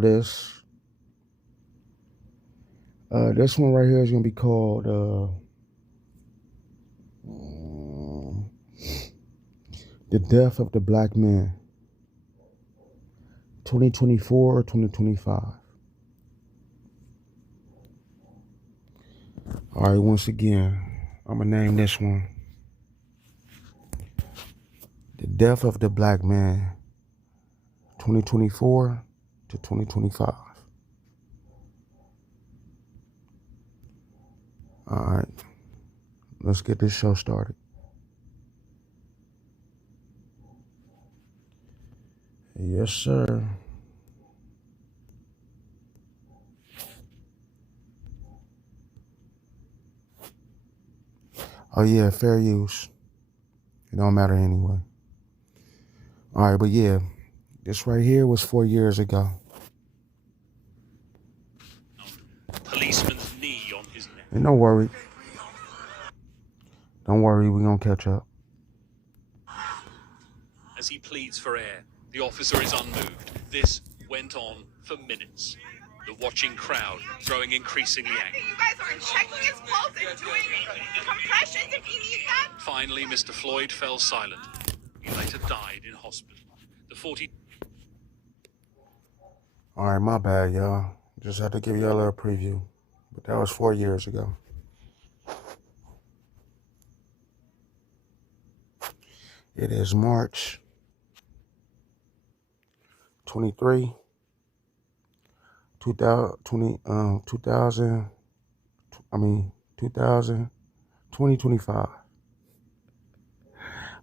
this. This one right here is going to be called The Death of the Black Man, 2024 or 2025. All right, once again, I'm going to name this one The Death of the Black Man, 2024 to 2025. All right, let's get this show started. Yes, sir. Oh, yeah, fair use. It don't matter anyway. All right, but yeah, this right here was 4 years ago. Policeman's knee on his neck. And don't worry. Don't worry, we're going to catch up. As he pleads for air, the officer is unmoved. This went on for minutes. The watching crowd growing increasingly angry. You guys aren't checking his pulse and doing compressions if he needs that? Finally, Mr. Floyd fell silent. He later died in hospital. The 40... All right, my bad, y'all. Just had to give you a little preview. But that was 4 years ago. It is March 23, 2025.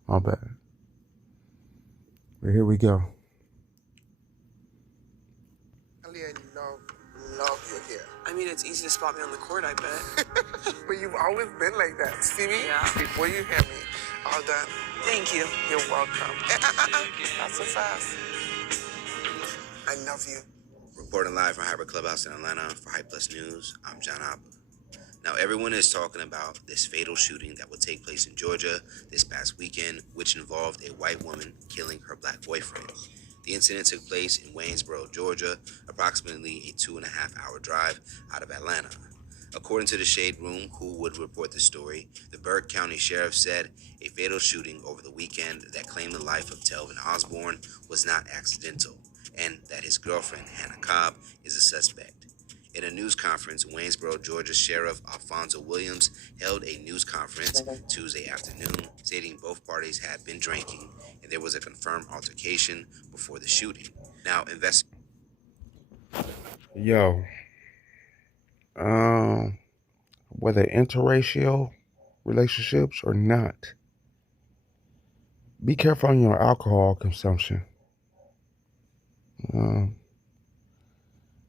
My bad. But here we go. Aaliyah, love your hair. I mean, it's easy to spot me on the court, I bet. But you've always been like that. See me? Yeah. Before you hear me, all done. Thank you. You're welcome. Not so fast. I love you. Reporting live from Hyper Clubhouse in Atlanta for Hype Plus News, I'm John Apple. Now, everyone is talking about this fatal shooting that would take place in Georgia this past weekend, which involved a white woman killing her black boyfriend. The incident took place in Waynesboro, Georgia, approximately a 2.5-hour drive out of Atlanta. According to the Shade Room, who would report the story, the Burke County Sheriff said a fatal shooting over the weekend that claimed the life of Telvin Osborne was not accidental, and that his girlfriend, Hannah Cobb, is a suspect. In a news conference, Waynesboro, Georgia Sheriff Alfonso Williams held a news conference Tuesday afternoon, stating both parties had been drinking and there was a confirmed altercation before the shooting. Now, Yo. Whether interracial relationships or not, be careful on your alcohol consumption.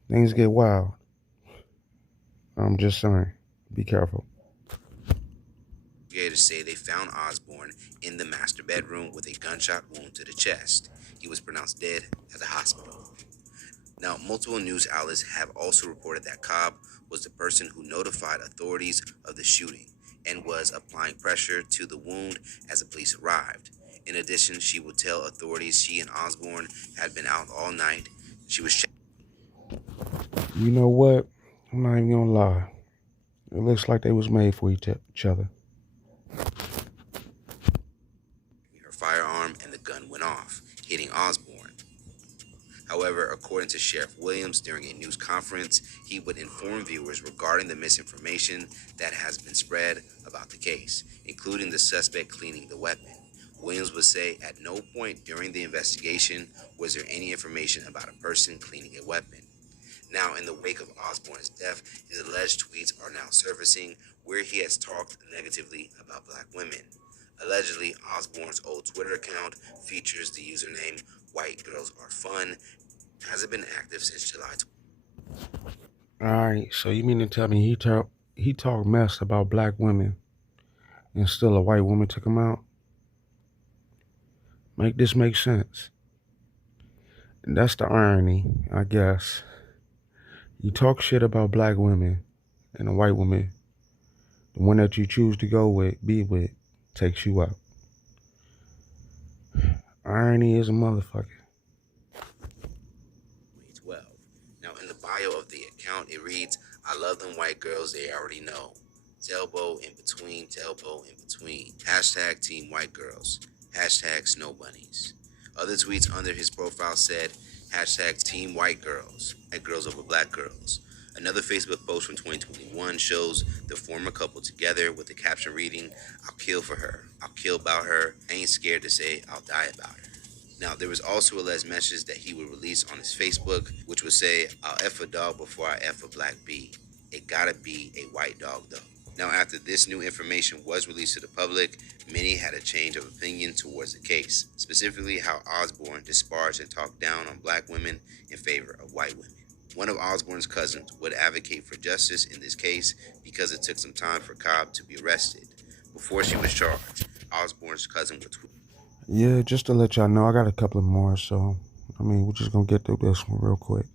Things get wild. I'm just saying, be careful. Investigators say they found Osborne in the master bedroom with a gunshot wound to the chest. He was pronounced dead at the hospital. Now, multiple news outlets have also reported that Cobb was the person who notified authorities of the shooting and was applying pressure to the wound as the police arrived. In addition, she would tell authorities she and Osborne had been out all night. She was You know what? I'm not even gonna lie. It looks like they was made for each other. her firearm and the gun went off, hitting Osborne. However, according to Sheriff Williams during a news conference, he would inform viewers regarding the misinformation that has been spread about the case, including the suspect cleaning the weapon. Williams would say at no point during the investigation was there any information about a person cleaning a weapon. Now, in the wake of Osborne's death, his alleged tweets are now surfacing where he has talked negatively about black women. Allegedly, Osborne's old Twitter account features the username White Girls Are Fun, hasn't been active since July. Alright, so you mean to tell me he talked mess about black women and still a white woman took him out? Make this make sense. And that's the irony, I guess. You talk shit about black women and a white woman, the one that you choose to be with, takes you out. Irony is a motherfucker. 2012. Now, in the bio of the account, it reads, "I love them white girls, they already know. Tailbow in between, tailbow in between. Hashtag Team White Girls. Hashtag Snow Bunnies." Other tweets under his profile said, hashtag Team White Girls, white girls over black girls. Another Facebook post from 2021 shows the former couple together with the caption reading, "I'll kill for her. I'll kill about her. I ain't scared to say I'll die about her." Now, there was also a alleged message that he would release on his Facebook, which would say, "I'll F a dog before I F a black bee. It gotta be a white dog, though." Now, after this new information was released to the public, many had a change of opinion towards the case, specifically how Osborne disparaged and talked down on black women in favor of white women. One of Osborne's cousins would advocate for justice in this case because it took some time for Cobb to be arrested. Before she was charged, Osborne's cousin would tweet. Yeah, just to let y'all know, I got a couple of more, so, we're just going to get through this one real quick.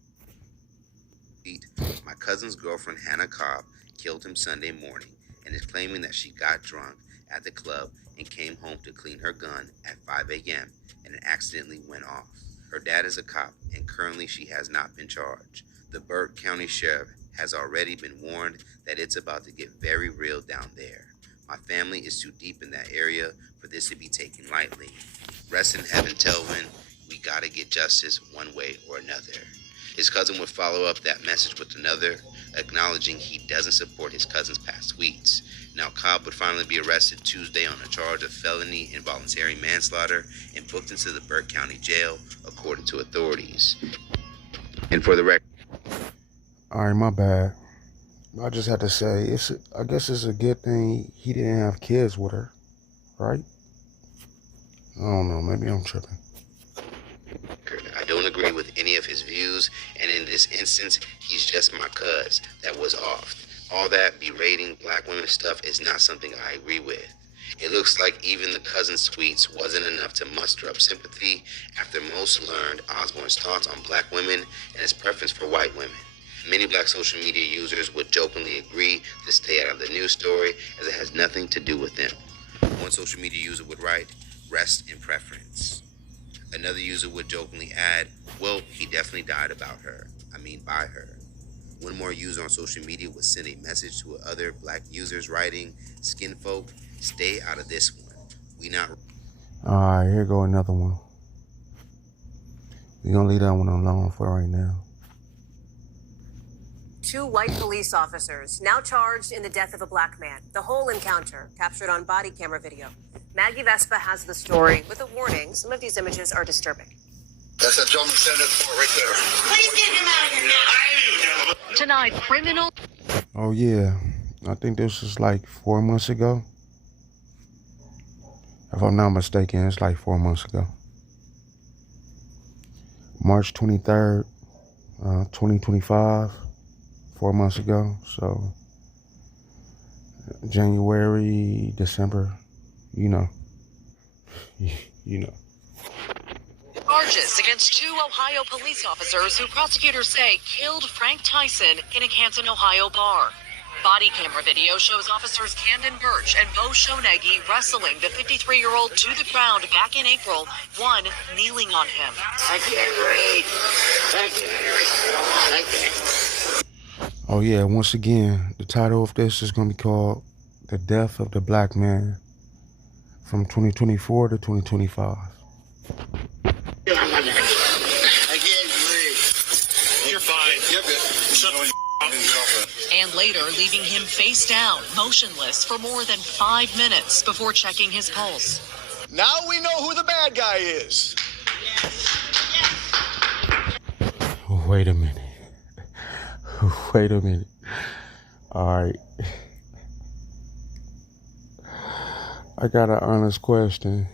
"My cousin's girlfriend, Hannah Cobb, killed him Sunday morning and is claiming that she got drunk at the club and came home to clean her gun at 5 a.m. and it accidentally went off. Her dad is a cop and currently she has not been charged. The Burke County Sheriff has already been warned that it's about to get very real down there. My family is too deep in that area for this to be taken lightly. Rest in heaven, Telvin. We gotta get justice one way or another." His cousin would follow up that message with another, acknowledging he doesn't support his cousin's past tweets. Now, Cobb would finally be arrested Tuesday on a charge of felony involuntary manslaughter and booked into the Burke County Jail, according to authorities. And for the record, All right, my bad. I just had to say, I guess it's a good thing he didn't have kids with her, right? I don't know, maybe I'm tripping. I don't agree with any of his views, and in this instance, he's just my cuz that was off. All that berating black women stuff is not something I agree with. It looks like even the cousin's tweets wasn't enough to muster up sympathy after most learned Osborne's thoughts on black women and his preference for white women. Many black social media users would jokingly agree to stay out of the news story as it has nothing to do with them. One social media user would write, "Rest in preference." Another user would jokingly add, "Well, he definitely died about her. By her." One more user on social media would send a message to other black users writing, "Skinfolk, stay out of this one. We not..." All right, here go another one. We're going to leave that one alone for right now. Two white police officers now charged in the death of a black man. The whole encounter captured on body camera video. Maggie Vespa has the story with a warning. Some of these images are disturbing. That's that gentleman standing at the door right there. Please get him out of here now. Tonight, criminal. Oh, yeah. I think this was like 4 months ago. If I'm not mistaken, it's like 4 months ago. March 23rd, 2025. 4 months ago. So, January, December, you know. Charges against two Ohio police officers who prosecutors say killed Frank Tyson in a Canton, Ohio bar. Body camera video shows officers Camden Birch and Bo Shoneggy wrestling the 53-year-old to the ground back in April, one kneeling on him. I can't breathe. Oh yeah, once again, the title of this is going to be called The Death of the Black Man from 2024 to 2025. I can't breathe. You're fine. You're good. Shut the And later leaving him face down, motionless for more than 5 minutes before checking his pulse. Now we know who the bad guy is. Wait a minute. Wait a minute. All right. I got an honest question.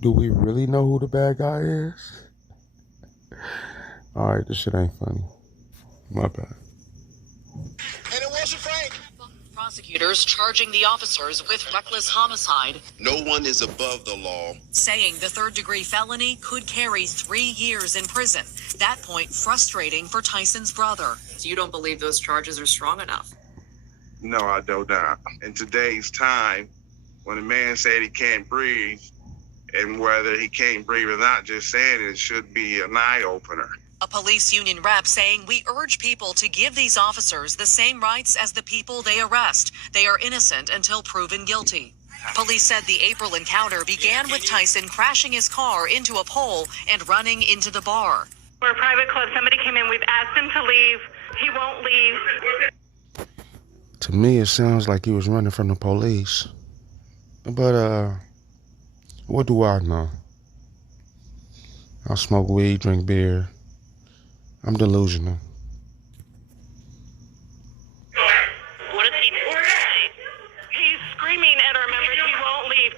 Do we really know who the bad guy is? All right, this shit ain't funny. My bad. And it wasn't Frank. Prosecutors charging the officers with reckless homicide, No one is above the law. saying the third-degree felony could carry 3 years in prison. That point frustrating for Tyson's brother. So you don't believe those charges are strong enough? No, I do not. In today's time, when a man said he can't breathe, and whether he can't breathe or not, just saying it should be an eye-opener. A police union rep saying, "We urge people to give these officers the same rights as the people they arrest. They are innocent until proven guilty." Police said the April encounter began with Tyson crashing his car into a pole and running into the bar. We're a private club. Somebody came in. We've asked him to leave. He won't leave. To me, it sounds like he was running from the police. But, what do I know? I smoke weed, drink beer. I'm delusional. What is he doing? He's screaming at our members. He won't leave.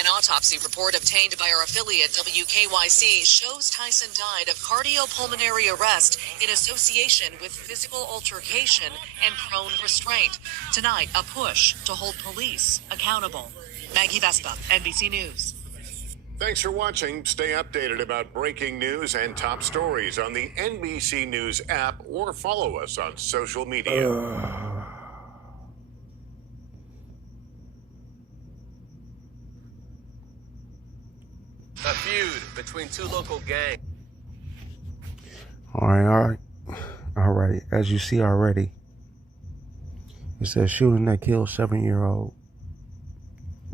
An autopsy report obtained by our affiliate WKYC shows Tyson died of cardiopulmonary arrest in association with physical altercation and prone restraint. Tonight, a push to hold police accountable. Maggie Vespa, NBC News. Thanks for watching. Stay updated about breaking news and top stories on the NBC News app or follow us on social media. A feud between two local gangs. All right. As you see already, it says shooting that killed 7-year-old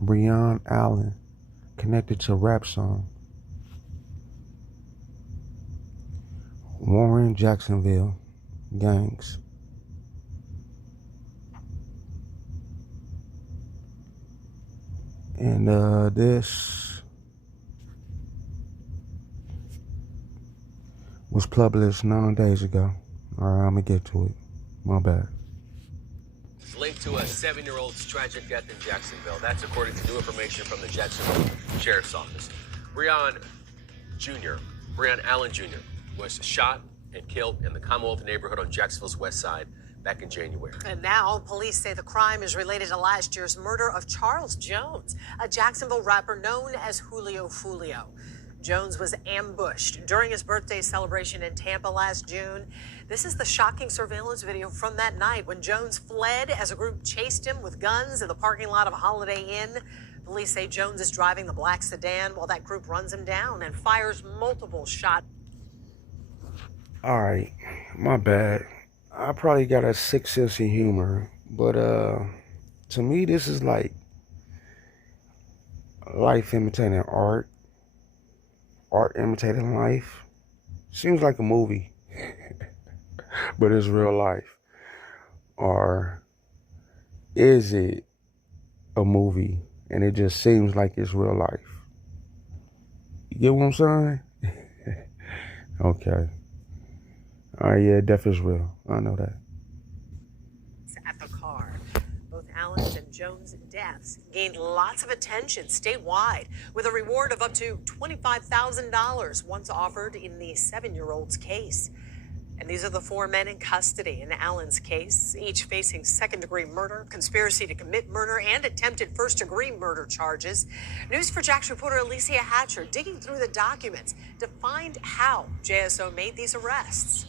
Breon Allen connected to rap song. Warren Jacksonville gangs. And this was published 9 days ago. All right, I'm gonna get to it. My bad. It's linked to a 7-year-old's tragic death in Jacksonville. That's according to new information from the Jacksonville Sheriff's Office. Breon Allen Jr. was shot and killed in the Commonwealth neighborhood on Jacksonville's west side back in January. And now police say the crime is related to last year's murder of Charles Jones, a Jacksonville rapper known as Julio Foolio. Jones was ambushed during his birthday celebration in Tampa last June. This is the shocking surveillance video from that night when Jones fled as a group chased him with guns in the parking lot of a Holiday Inn. Police say Jones is driving the black sedan while that group runs him down and fires multiple shots. All right, my bad. I probably got a sick sense of humor, but to me, this is like life imitating art. Art imitating life. Seems like a movie, but it's real life. Or is it a movie and it just seems like it's real life? You get what I'm saying? Okay. All right, yeah, death is real. I know that. At the car. Both Allen's and Jones' deaths gained lots of attention statewide, with a reward of up to $25,000 once offered in the 7-year-old's case. And these are the 4 men in custody in Allen's case, each facing second-degree murder, conspiracy to commit murder, and attempted first-degree murder charges. News4Jax reporter Alicia Hatcher digging through the documents to find how JSO made these arrests.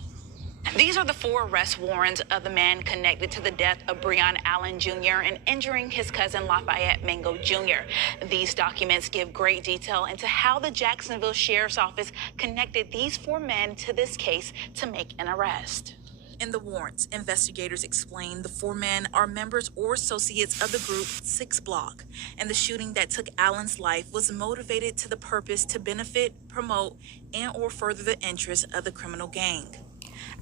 These are the 4 arrest warrants of the man connected to the death of Breon Allen Jr. and injuring his cousin Lafayette Mango Jr. These documents give great detail into how the Jacksonville Sheriff's Office connected these 4 men to this case to make an arrest. In the warrants, investigators explain the 4 men are members or associates of the group 6 Block, and the shooting that took Allen's life was motivated to the purpose to benefit, promote, and or further the interests of the criminal gang.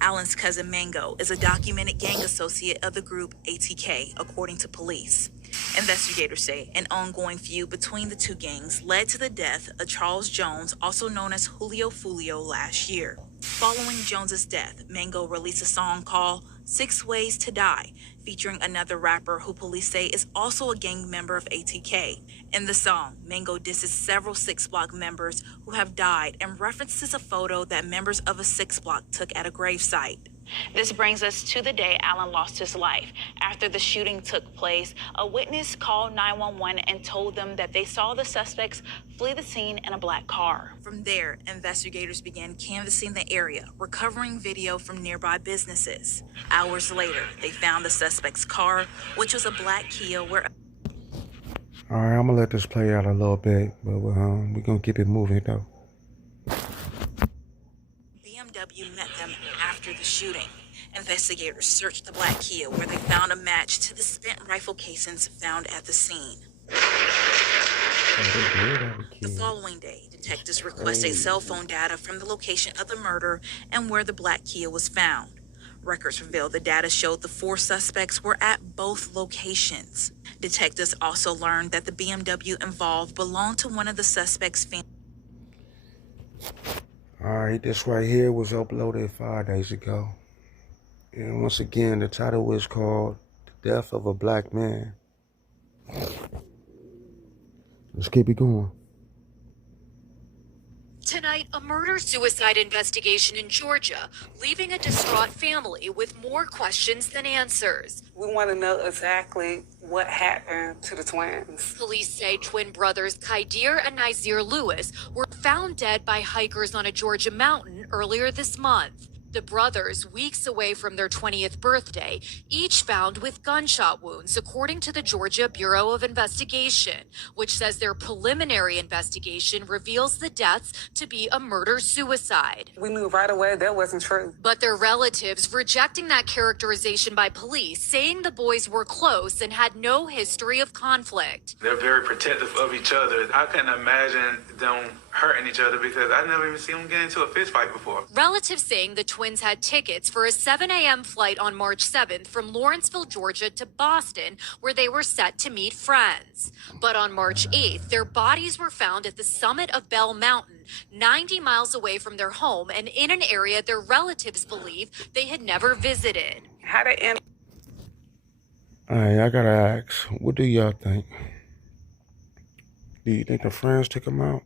Allen's cousin Mango is a documented gang associate of the group ATK, according to police. Investigators say an ongoing feud between the 2 gangs led to the death of Charles Jones, also known as Julio Foolio, last year. Following Jones's death, Mango released a song called 6 Ways to Die, featuring another rapper who police say is also a gang member of ATK. In the song, Mango disses several 6 Block members who have died and references a photo that members of a 6 Block took at a gravesite. This brings us to the day Allen lost his life. After the shooting took place, a witness called 911 and told them that they saw the suspects flee the scene in a black car. From there, investigators began canvassing the area, recovering video from nearby businesses. Hours later, they found the suspect's car, which was a black Kia where... All right, I'm gonna let this play out a little bit, but we're gonna keep it moving though. BMW met them after the shooting. Investigators searched the black Kia where they found a match to the spent rifle casings found at the scene. The following day, detectives requested cell phone data from the location of the murder and where the black Kia was found. Records revealed the data showed the 4 suspects were at both locations. Detectives also learned that the BMW involved belonged to one of the suspects' family. Alright, this right here was uploaded 5 days ago. And once again, the title is called The Death of a Black Man. Let's keep it going. Tonight, a murder-suicide investigation in Georgia, leaving a distraught family with more questions than answers. We want to know exactly what happened to the twins. Police say twin brothers Khaidir and Nazir Lewis were found dead by hikers on a Georgia mountain earlier this month. The brothers, weeks away from their 20th birthday, each found with gunshot wounds, according to the Georgia Bureau of Investigation, which says their preliminary investigation reveals the deaths to be a murder-suicide. We knew right away that wasn't true. But their relatives rejecting that characterization by police, saying the boys were close and had no history of conflict. They're very protective of each other. I couldn't imagine them hurting each other because I never even seen them get into a fist fight before. Relatives saying the twins had tickets for a 7 a.m. flight on March 7th from Lawrenceville, Georgia to Boston, where they were set to meet friends. But on March 8th, their bodies were found at the summit of Bell Mountain, 90 miles away from their home and in an area their relatives believe they had never visited. How to end? Alright, I gotta ask, what do y'all think? Do you think the friends took them out?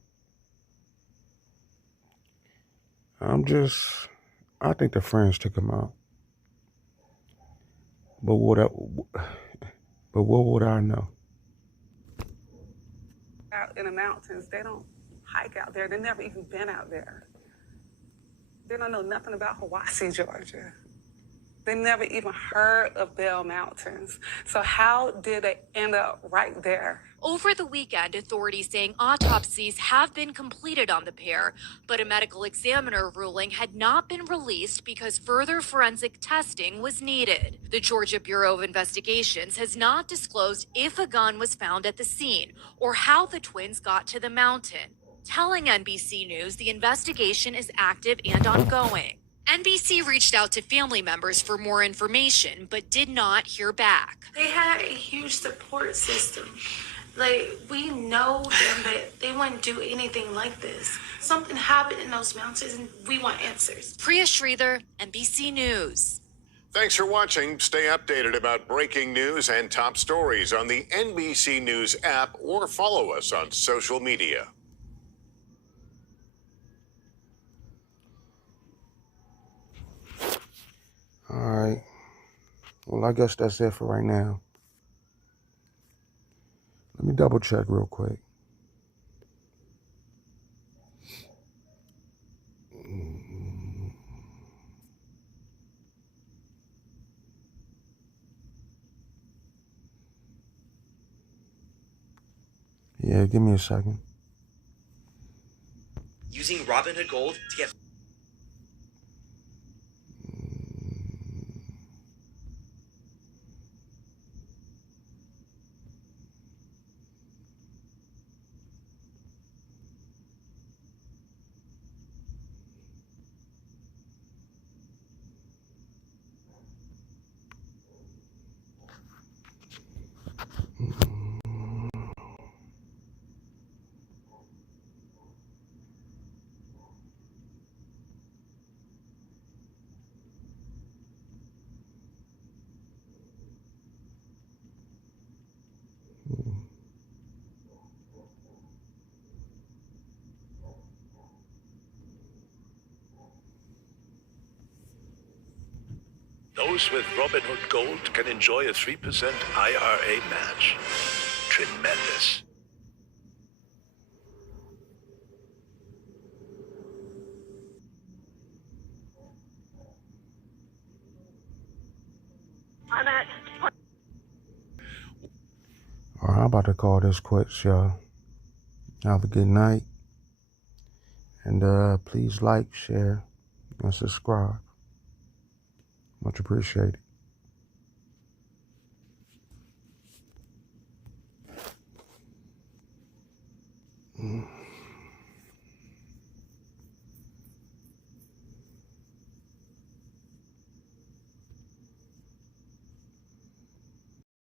I think the friends took him out. But what would I know? Out in the mountains, they don't hike out there. They've never even been out there. They don't know nothing about Hiwassee, Georgia. They never even heard of Bell Mountains. So how did they end up right there? Over the weekend, authorities saying autopsies have been completed on the pair, but a medical examiner ruling had not been released because further forensic testing was needed. The Georgia Bureau of Investigations has not disclosed if a gun was found at the scene or how the twins got to the mountain, telling NBC News the investigation is active and ongoing. NBC reached out to family members for more information, but did not hear back. They had a huge support system. Like, we know them, but they wouldn't do anything like this. Something happened in those mountains, and we want answers. Priya Sridhar, NBC News. Thanks for watching. Stay updated about breaking news and top stories on the NBC News app or follow us on social media. Alright. Well, I guess that's it for right now. Let me double check real quick. Yeah, give me a second. Using Robinhood Gold to get... Those with Robinhood Gold can enjoy a 3% IRA match. Tremendous. All right, I'm about to call this quits, y'all. Have a good night. And please like, share, and subscribe. Much appreciated.